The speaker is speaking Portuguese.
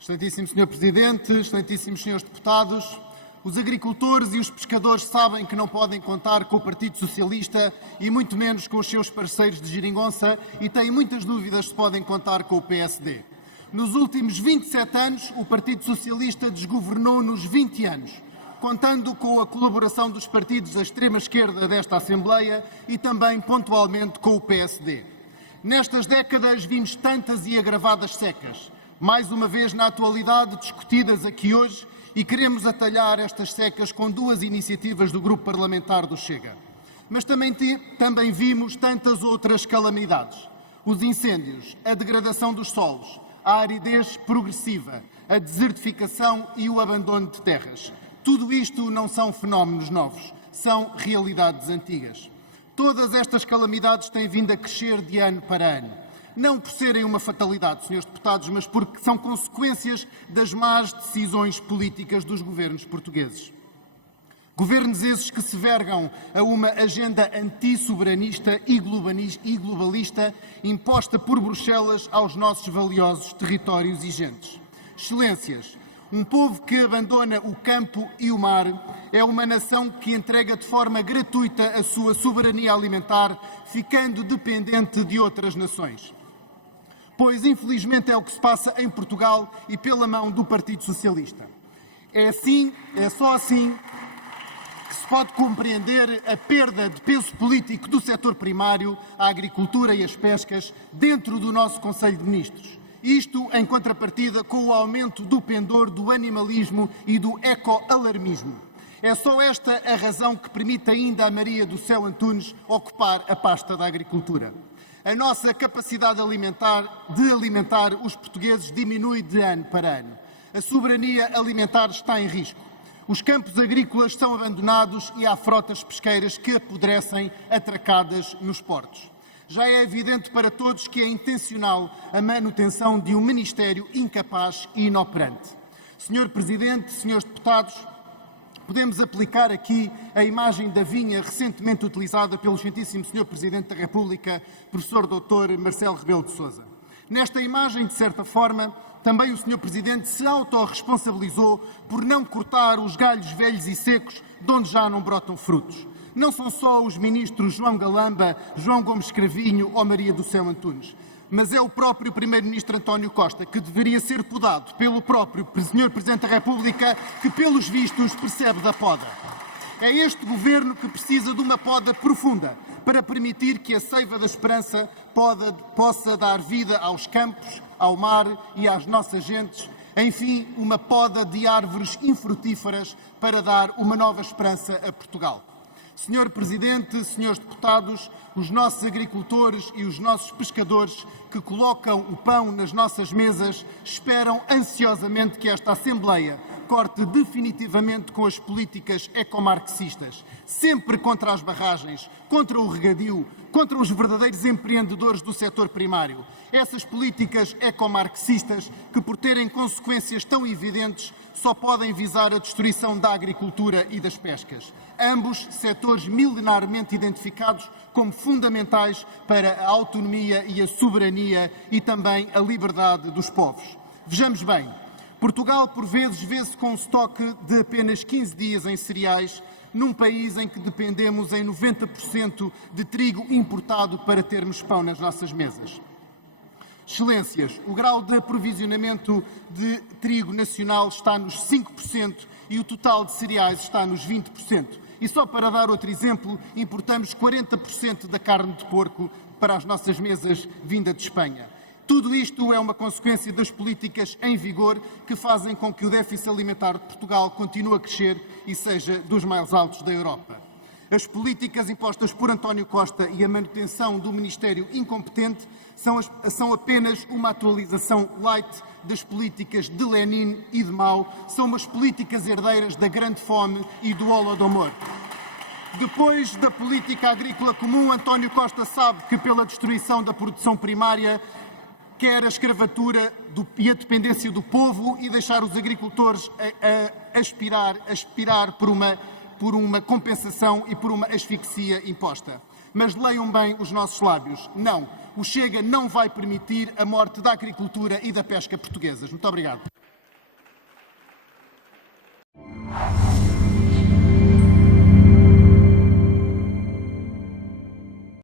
Excelentíssimo Sr. Presidente, excelentíssimos Srs. Deputados, os agricultores e os pescadores sabem que não podem contar com o Partido Socialista e muito menos com os seus parceiros de geringonça e têm muitas dúvidas se podem contar com o PSD. Nos últimos 27 anos, o Partido Socialista desgovernou-nos 20 anos, contando com a colaboração dos partidos da extrema-esquerda desta Assembleia e também, pontualmente, com o PSD. Nestas décadas vimos tantas e agravadas secas, mais uma vez na atualidade discutidas aqui hoje, e queremos atalhar estas secas com duas iniciativas do Grupo Parlamentar do Chega. Mas também vimos tantas outras calamidades. Os incêndios, a degradação dos solos, a aridez progressiva, a desertificação e o abandono de terras. Tudo isto não são fenómenos novos, são realidades antigas. Todas estas calamidades têm vindo a crescer de ano para ano. Não por serem uma fatalidade, Srs. Deputados, mas porque são consequências das más decisões políticas dos governos portugueses. Governos esses que se vergam a uma agenda antissoberanista e globalista imposta por Bruxelas aos nossos valiosos territórios e gentes. Excelências, um povo que abandona o campo e o mar é uma nação que entrega de forma gratuita a sua soberania alimentar, ficando dependente de outras nações. Pois, infelizmente, é o que se passa em Portugal e pela mão do Partido Socialista. É só assim que se pode compreender a perda de peso político do setor primário, a agricultura e as pescas, dentro do nosso Conselho de Ministros. Isto em contrapartida com o aumento do pendor do animalismo e do ecoalarmismo. É só esta a razão que permite ainda a Maria do Céu Antunes ocupar a pasta da agricultura. A nossa capacidade de alimentar os portugueses diminui de ano para ano. A soberania alimentar está em risco. Os campos agrícolas são abandonados e há frotas pesqueiras que apodrecem atracadas nos portos. Já é evidente para todos que é intencional a manutenção de um Ministério incapaz e inoperante. Sr. Presidente, Srs. Deputados, podemos aplicar aqui a imagem da vinha recentemente utilizada pelo excelentíssimo Sr. Presidente da República, Professor Dr. Marcelo Rebelo de Sousa. Nesta imagem, de certa forma, também o Sr. Presidente se autorresponsabilizou por não cortar os galhos velhos e secos de onde já não brotam frutos. Não são só os ministros João Galamba, João Gomes Cravinho ou Maria do Céu Antunes, mas é o próprio Primeiro-Ministro António Costa, que deveria ser podado pelo próprio Sr. Presidente da República, que, pelos vistos, percebe da poda. É este governo que precisa de uma poda profunda para permitir que a seiva da esperança possa dar vida aos campos, ao mar e às nossas gentes. Enfim, uma poda de árvores infrutíferas para dar uma nova esperança a Portugal. Sr. Presidente, Srs. Deputados, os nossos agricultores e os nossos pescadores que colocam o pão nas nossas mesas esperam ansiosamente que esta Assembleia corte definitivamente com as políticas ecomarxistas, sempre contra as barragens, contra o regadio, contra os verdadeiros empreendedores do setor primário. Essas políticas ecomarxistas que, por terem consequências tão evidentes, só podem visar a destruição da agricultura e das pescas. Ambos setores milenarmente identificados como fundamentais para a autonomia e a soberania e também a liberdade dos povos. Vejamos bem, Portugal por vezes vê-se com um estoque de apenas 15 dias em cereais, num país em que dependemos em 90% de trigo importado para termos pão nas nossas mesas. Excelências, o grau de aprovisionamento de trigo nacional está nos 5% e o total de cereais está nos 20%. E só para dar outro exemplo, importamos 40% da carne de porco para as nossas mesas vinda de Espanha. Tudo isto é uma consequência das políticas em vigor que fazem com que o déficit alimentar de Portugal continue a crescer e seja dos mais altos da Europa. As políticas impostas por António Costa e a manutenção do Ministério incompetente são apenas uma atualização light das políticas de Lenin e de Mao, são umas políticas herdeiras da Grande Fome e do Holodomor. Depois da política agrícola comum, António Costa sabe que pela destruição da produção primária quer a escravatura e a dependência do povo e deixar os agricultores a aspirar por uma compensação e por uma asfixia imposta. Mas leiam bem os nossos lábios. Não, o Chega não vai permitir a morte da agricultura e da pesca portuguesas. Muito obrigado.